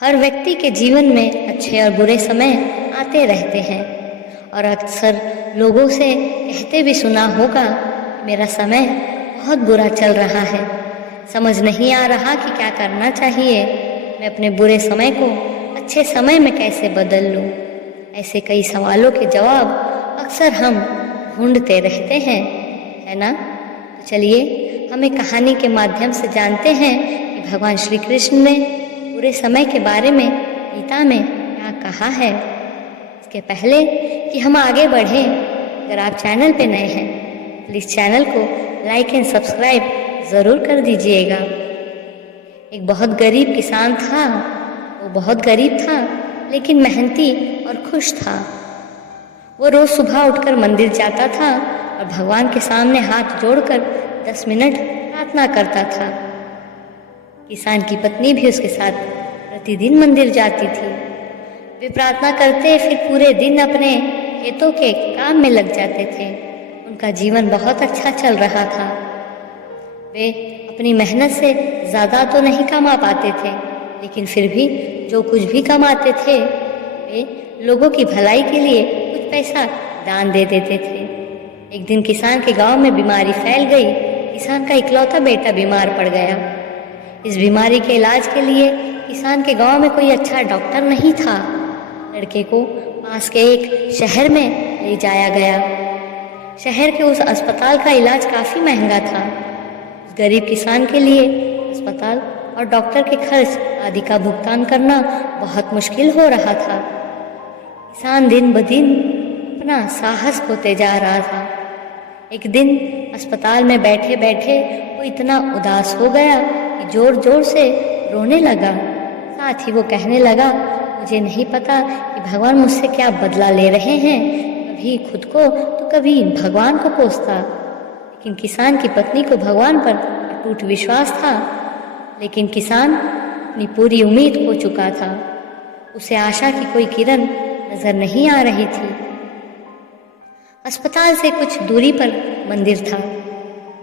हर व्यक्ति के जीवन में अच्छे और बुरे समय आते रहते हैं और अक्सर लोगों से कहते भी सुना होगा, मेरा समय बहुत बुरा चल रहा है, समझ नहीं आ रहा कि क्या करना चाहिए, मैं अपने बुरे समय को अच्छे समय में कैसे बदल लूं। ऐसे कई सवालों के जवाब अक्सर हम ढूंढते रहते हैं, है ना? तो चलिए हम एक कहानी के माध्यम से जानते हैं कि भगवान श्री कृष्ण ने बुरे समय के बारे में गीता में क्या कहा है। इसके पहले कि हम आगे बढ़ें, अगर आप चैनल पे नए हैं प्लीज़ चैनल को लाइक एंड सब्सक्राइब ज़रूर कर दीजिएगा। एक बहुत गरीब किसान था, वो बहुत गरीब था लेकिन मेहनती और खुश था। वो रोज़ सुबह उठकर मंदिर जाता था और भगवान के सामने हाथ जोड़कर 10 मिनट प्रार्थना करता था। किसान की पत्नी भी उसके साथ प्रतिदिन मंदिर जाती थी। वे प्रार्थना करते फिर पूरे दिन अपने खेतों के काम में लग जाते थे। उनका जीवन बहुत अच्छा चल रहा था। वे अपनी मेहनत से ज़्यादा तो नहीं कमा पाते थे, लेकिन फिर भी जो कुछ भी कमाते थे वे लोगों की भलाई के लिए कुछ पैसा दान दे देते थे। एक दिन किसान के गांव में बीमारी फैल गई। किसान का इकलौता बेटा बीमार पड़ गया। इस बीमारी के इलाज के लिए किसान के गांव में कोई अच्छा डॉक्टर नहीं था। लड़के को पास के एक शहर में ले जाया गया। शहर के उस अस्पताल का इलाज काफ़ी महंगा था। उस गरीब किसान के लिए अस्पताल और डॉक्टर के खर्च आदि का भुगतान करना बहुत मुश्किल हो रहा था। किसान दिन ब दिन अपना साहस खोते जा रहा था। एक दिन अस्पताल में बैठे बैठे वो इतना उदास हो गया कि जोर जोर से रोने लगा। साथ ही वो कहने लगा, मुझे नहीं पता कि भगवान मुझसे क्या बदला ले रहे हैं, कभी खुद को तो कभी भगवान को कोसता। लेकिन किसान की पत्नी को भगवान पर अटूट विश्वास था, लेकिन किसान अपनी पूरी उम्मीद खो चुका था। उसे आशा की कोई किरण नजर नहीं आ रही थी। अस्पताल से कुछ दूरी पर मंदिर था।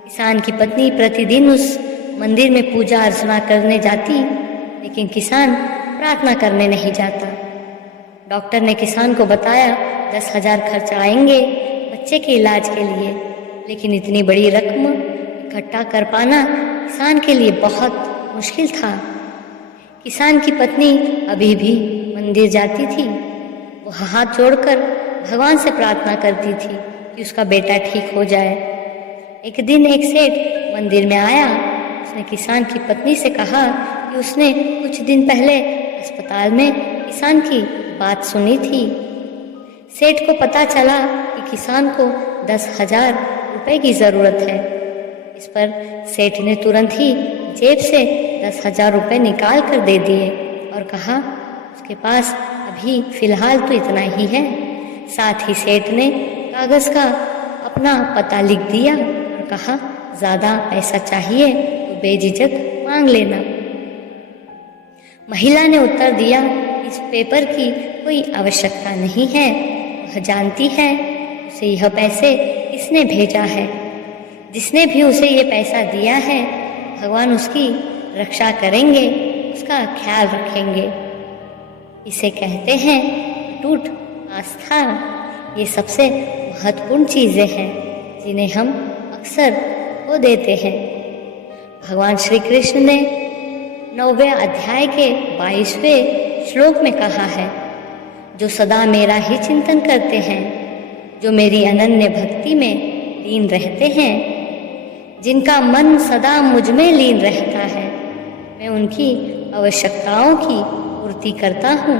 किसान की पत्नी प्रतिदिन उस मंदिर में पूजा अर्चना करने जाती, लेकिन किसान प्रार्थना करने नहीं जाता। डॉक्टर ने किसान को बताया 10,000 खर्च आएंगे बच्चे के इलाज के लिए, लेकिन इतनी बड़ी रकम इकट्ठा कर पाना किसान के लिए बहुत मुश्किल था। किसान की पत्नी अभी भी मंदिर जाती थी। वो हाथ जोड़कर भगवान से प्रार्थना करती थी कि उसका बेटा ठीक हो जाए। एक दिन एक सेठ मंदिर में आया। उसने किसान की पत्नी से कहा कि उसने कुछ दिन पहले अस्पताल में किसान की बात सुनी थी। सेठ को पता चला कि किसान को 10,000 रुपए की ज़रूरत है। इस पर सेठ ने तुरंत ही जेब से 10,000 रुपए निकाल कर दे दिए और कहा उसके पास अभी फ़िलहाल तो इतना ही है। साथ ही सेठ ने कागज़ का अपना पता लिख दिया और कहा, ज़्यादा पैसा चाहिए तो बेझिझक मांग लेना। महिला ने उत्तर दिया, इस पेपर की कोई आवश्यकता नहीं है, वह जानती है उसे यह पैसे किसने भेजा है। जिसने भी उसे ये पैसा दिया है भगवान उसकी रक्षा करेंगे, उसका ख्याल रखेंगे। इसे कहते हैं अटूट आस्था। ये सबसे महत्वपूर्ण चीज़ें हैं जिन्हें हम अक्सर खो देते हैं। भगवान श्री कृष्ण ने 9वें अध्याय के 22वें श्लोक में कहा है, जो सदा मेरा ही चिंतन करते हैं, जो मेरी अनन्य भक्ति में लीन रहते हैं, जिनका मन सदा मुझ में लीन रहता है, मैं उनकी आवश्यकताओं की पूर्ति करता हूँ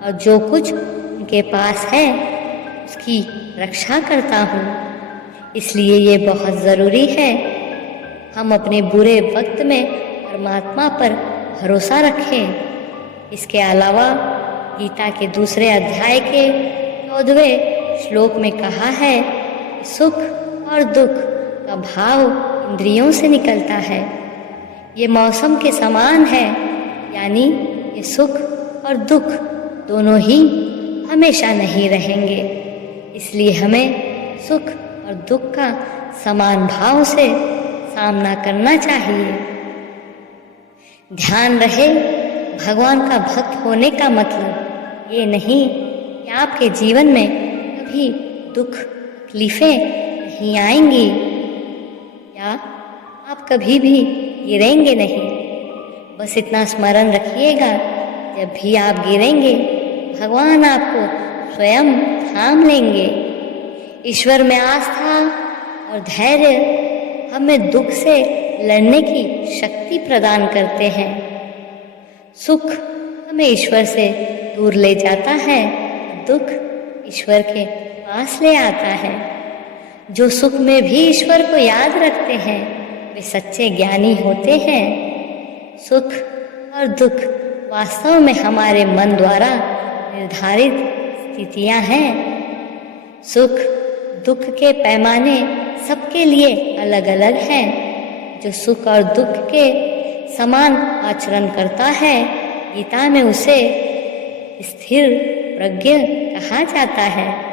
और जो कुछ उनके पास है उसकी रक्षा करता हूँ। इसलिए ये बहुत ज़रूरी है हम अपने बुरे वक्त में परमात्मा पर भरोसा रखें। इसके अलावा गीता के दूसरे अध्याय के 14वें श्लोक में कहा है, सुख और दुख का भाव इंद्रियों से निकलता है। ये मौसम के समान है, यानी ये सुख और दुख दोनों ही हमेशा नहीं रहेंगे। इसलिए हमें सुख और दुख का समान भाव से सामना करना चाहिए। ध्यान रहे भगवान का भक्त होने का मतलब ये नहीं कि आपके जीवन में कभी दुख तकलीफें नहीं आएंगी या आप कभी भी गिरेंगे नहीं। बस इतना स्मरण रखिएगा, जब भी आप गिरेंगे भगवान आपको स्वयं थाम लेंगे। ईश्वर में आस्था और धैर्य हमें दुख से लड़ने की शक्ति प्रदान करते हैं। सुख हमें ईश्वर से दूर ले जाता है, दुख ईश्वर के पास ले आता है। जो सुख में भी ईश्वर को याद रखते हैं वे सच्चे ज्ञानी होते हैं। सुख और दुख वास्तव में हमारे मन द्वारा निर्धारित स्थितियां हैं। सुख दुख के पैमाने सबके लिए अलग अलग हैं। जो सुख और दुख के समान आचरण करता है, गीता में उसे स्थिर प्रज्ञ कहा जाता है।